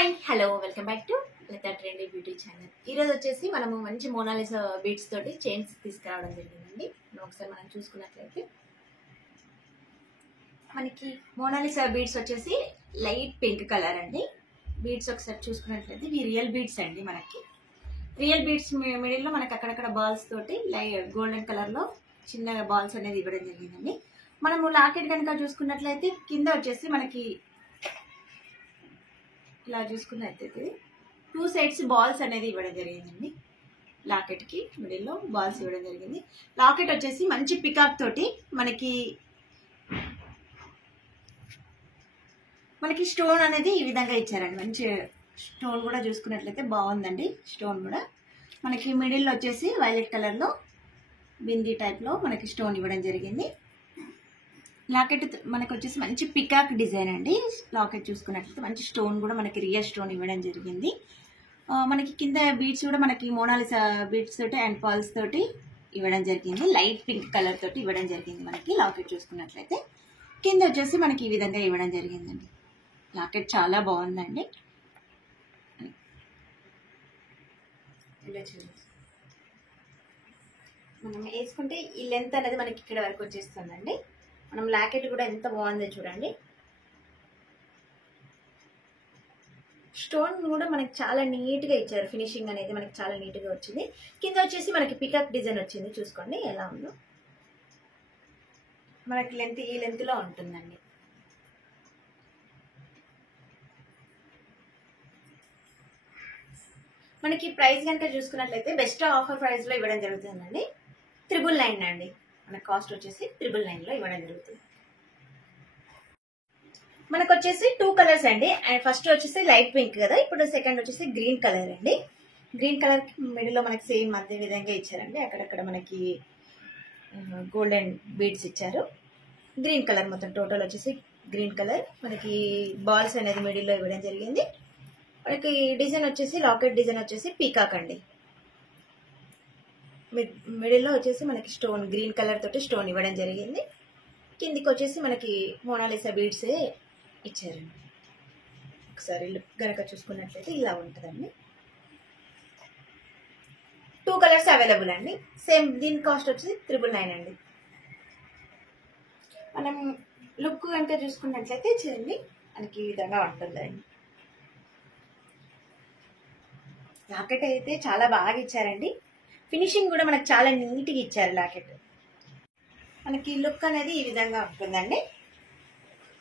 Hi hello welcome back to Lata trendy beauty channel. ఈరోజు వచ్చేసి మనము మంచి మోనాలిసా బీడ్స్ తోటి చైన్స్ తీసుకురావడం జరిగిందండి. ఒకసారి మనం చూసుకున్నట్లయితే మనకి మోనాలిసా బీడ్స్ వచ్చేసి లైట్ పింక్ కలర్ అండి. బీడ్స్ ఒకసారి చూసుకున్నట్లయితే ఇవి రియల్ బీడ్స్ అండి. మనకి రియల్ బీడ్స్ మిడిల్లో మనకి అక్కడక్కడ బాల్స్ తోటి గోల్డెన్ కలర్లో చిన్న బాల్స్ అనేది ఇవ్వడం జరిగిందండి. మనము లాకెట్ కనుక చూసుకున్నట్లయితే కింద వచ్చేసి మనకి ఇలా చూసుకున్నట్లయితే 2 సైడ్స్ బాల్స్ అనేది ఇవ్వడం జరిగిందండి. లాకెట్ కి మిడిల్ లో బాల్స్ ఇవ్వడం జరిగింది. లాకెట్ వచ్చేసి మంచి పికాక్ తోటి మనకి స్టోన్ అనేది ఈ విధంగా ఇచ్చారండి. మంచి స్టోన్ కూడా చూసుకున్నట్లయితే బాగుందండి. స్టోన్ కూడా మనకి మిడిల్ లో వచ్చేసి వైలెట్ కలర్ లో బిందీ టైప్ లో మనకి స్టోన్ ఇవ్వడం జరిగింది. లాకెట్ మనకు వచ్చేసి మంచి పికాక్ డిజైన్ అండి. లాకెట్ చూసుకున్నట్లయితే మంచి స్టోన్ కూడా మనకి రియల్ స్టోన్ ఇవ్వడం జరిగింది. మనకి కింద బీడ్స్ కూడా మనకి మోనాలిసా బీడ్స్ తోటి అండ్ పర్ల్స్ తోటి ఇవ్వడం జరిగింది. లైట్ పింక్ కలర్ తోటి ఇవ్వడం జరిగింది. మనకి లాకెట్ చూసుకున్నట్లయితే కింద వచ్చేసి మనకి ఈ విధంగా ఇవ్వడం జరిగిందండి. లాకెట్ చాలా బాగుందండి. మనం వేసుకుంటే ఈ లెంత్ అనేది మనకి ఇక్కడ వరకు వచ్చేస్తుందండి. మనం లాకెట్ కూడా ఎంత బాగుందో చూడండి. స్టోన్ కూడా మనకి చాలా నీట్ గా ఇచ్చారు. ఫినిషింగ్ అనేది మనకి చాలా నీట్ గా వచ్చింది. కింద వచ్చేసి మనకి పికాక్ డిజైన్ వచ్చింది. చూసుకోండి ఎలా ఉందో. మనకి లెంత్ ఈ లెంత్ లో ఉంటుందండి. మనకి ప్రైస్ కనుక చూసుకున్నట్లయితే బెస్ట్ ఆఫర్ ప్రైస్ లో ఇవ్వడం జరుగుతుందండి. 999 అండి. మన కాస్ట్ వచ్చేసి 999 లో ఇవ్వడం జరుగుతుంది. మనకు వచ్చేసి 2 కలర్స్ అండి. అండ్ ఫస్ట్ వచ్చేసి లైట్ పింక్ కదా, ఇప్పుడు సెకండ్ వచ్చేసి గ్రీన్ కలర్ అండి. గ్రీన్ కలర్ మిడిల్ లో మనకి సేమ్ అదే విధంగా ఇచ్చారండి. అక్కడక్కడ మనకి గోల్డెన్ బీడ్స్ ఇచ్చారు. గ్రీన్ కలర్ మొత్తం టోటల్ వచ్చేసి గ్రీన్ కలర్. మనకి బాల్స్ అనేది మిడిల్ లో ఇవ్వడం జరిగింది. మనకి డిజైన్ వచ్చేసి లాకెట్ డిజైన్ వచ్చేసి పీకాక్ అండి. మిడిల్ లో వచ్చేసి మనకి స్టోన్ గ్రీన్ కలర్ తోటి స్టోన్ ఇవ్వడం జరిగింది. కిందికి వచ్చేసి మనకి మోనాలిసా బీడ్స్ ఇచ్చారండి. ఒకసారి లుక్ కనుక చూసుకున్నట్లయితే ఇలా ఉంటుందండి. 2 కలర్స్ అవైలబుల్ అండి. సేమ్ దీని కాస్ట్ వచ్చేసి 999 అండి. మనం లుక్ కనుక చూసుకున్నట్లయితే చూడండి మనకి ఈ విధంగా ఉంటుందండి. లాకెట్ అయితే చాలా బాగా ఇచ్చారండి. ఫినిషింగ్ కూడా మనకు చాలా నీట్గా ఇచ్చారు. లాకెట్ మనకి లుక్ అనేది ఈ విధంగా ఉంటుందండి.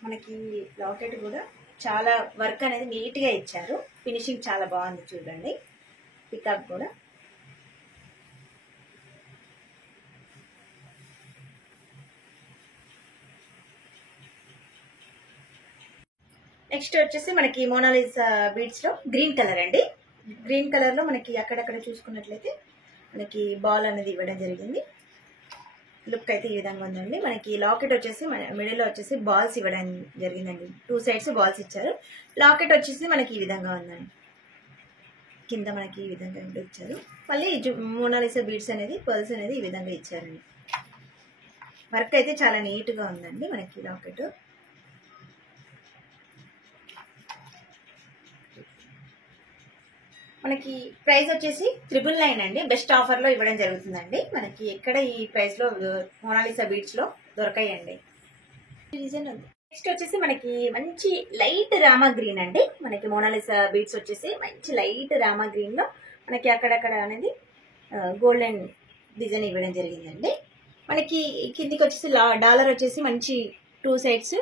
మనకి లాకెట్ కూడా చాలా వర్క్ అనేది నీట్గా ఇచ్చారు. ఫినిషింగ్ చాలా బాగుంది చూడండి. పికాక్ కూడా నెక్స్ట్ వచ్చేసి మనకి మోనాలిసా బీడ్స్ లో గ్రీన్ కలర్ అండి. గ్రీన్ కలర్ లో మనకి అక్కడక్కడ చూసుకున్నట్లయితే మనకి బాల్ అనేది ఇవ్వడం జరిగింది. లుక్ అయితే ఈ విధంగా ఉందండి. మనకి లాకెట్ వచ్చేసి మిడిల్ లో వచ్చేసి బాల్స్ ఇవ్వడం జరిగిందండి. 2 సైడ్స్ బాల్స్ ఇచ్చారు. లాకెట్ వచ్చేసి మనకి ఈ విధంగా ఉందండి. కింద మనకి ఈ విధంగా ఇచ్చారు. మళ్ళీ మోనాలిసా బీడ్స్ అనేది పర్ల్స్ అనేది ఈ విధంగా ఇచ్చారండి. వర్క్ అయితే చాలా నీట్ గా ఉందండి. మనకి లాకెట్ మనకి ప్రైస్ వచ్చేసి 999 అండి. బెస్ట్ ఆఫర్ లో ఇవ్వడం జరుగుతుందండి. మనకి ఎక్కడ ఈ ప్రైస్ లో మోనాలిసా బీడ్స్ లో దొరకాయండి. నెక్స్ట్ వచ్చేసి మనకి మంచి లైట్ రామా గ్రీన్ అండి. మనకి మోనాలిసా బీడ్స్ వచ్చేసి మంచి లైట్ రామా గ్రీన్ లో మనకి అక్కడక్కడ అనేది గోల్డెన్ డిజైన్ ఇవ్వడం జరిగిందండి. మనకి కిందికి వచ్చేసి డాలర్ వచ్చేసి మంచి 2 సైడ్స్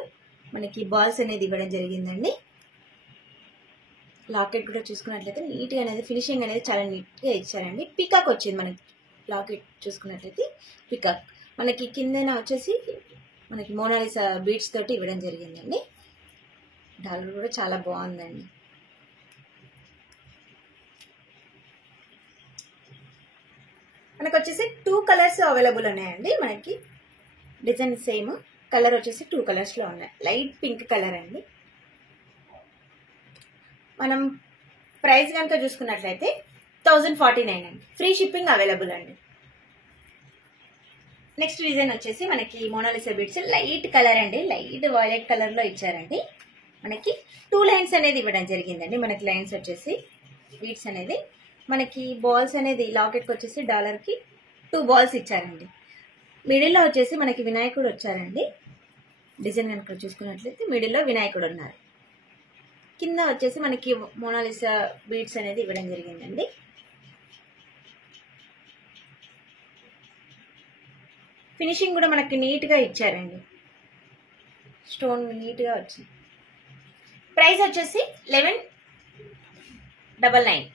మనకి బాల్స్ అనేది ఇవ్వడం జరిగిందండి. లాకెట్ కూడా చూసుకున్నట్లయితే నీట్గా అనేది ఫినిషింగ్ అనేది చాలా నీట్గా ఇచ్చారండి. పికాక్ వచ్చింది మనకి. లాకెట్ చూసుకున్నట్లయితే పికాక్ మనకి కిందన వచ్చేసి మనకి మోనాలిసా బీడ్స్ తోటి ఇవ్వడం జరిగిందండి. డాలర్ కూడా చాలా బాగుందండి. మనకు వచ్చేసి 2 కలర్స్ అవైలబుల్ ఉన్నాయండి. మనకి డిజైన్ సేమ్ కలర్ వచ్చేసి 2 కలర్స్ లో ఉన్నాయి. లైట్ పింక్ కలర్ అండి. మనం ప్రైస్ కనుక చూసుకున్నట్లయితే 1049 అండి. ఫ్రీ షిప్పింగ్ అవైలబుల్ అండి. నెక్స్ట్ డిజైన్ వచ్చేసి మనకి మోనాలిసా బీడ్స్ లైట్ కలర్ అండి. లైట్ వైలెట్ కలర్ లో ఇచ్చారండి. మనకి 2 లైన్స్ అనేది ఇవ్వడం జరిగిందండి. మనకి లైన్స్ వచ్చేసి బీడ్స్ అనేది మనకి బాల్స్ అనేది లాకెట్కి వచ్చేసి డాలర్కి 2 బాల్స్ ఇచ్చారండి. మిడిల్లో వచ్చేసి మనకి వినాయకుడు వచ్చారండి. డిజైన్ కనుక చూసుకున్నట్లయితే మిడిల్లో వినాయకుడు ఉన్నారు. కింద వచ్చేసి మనకి మోనాలిసా బీడ్స్ అనేది ఇవ్వడం జరిగిందండి. ఫినిషింగ్ కూడా మనకి నీట్గా ఇచ్చారండి. స్టోన్ నీట్గా వచ్చింది. ప్రైస్ వచ్చేసి 1199.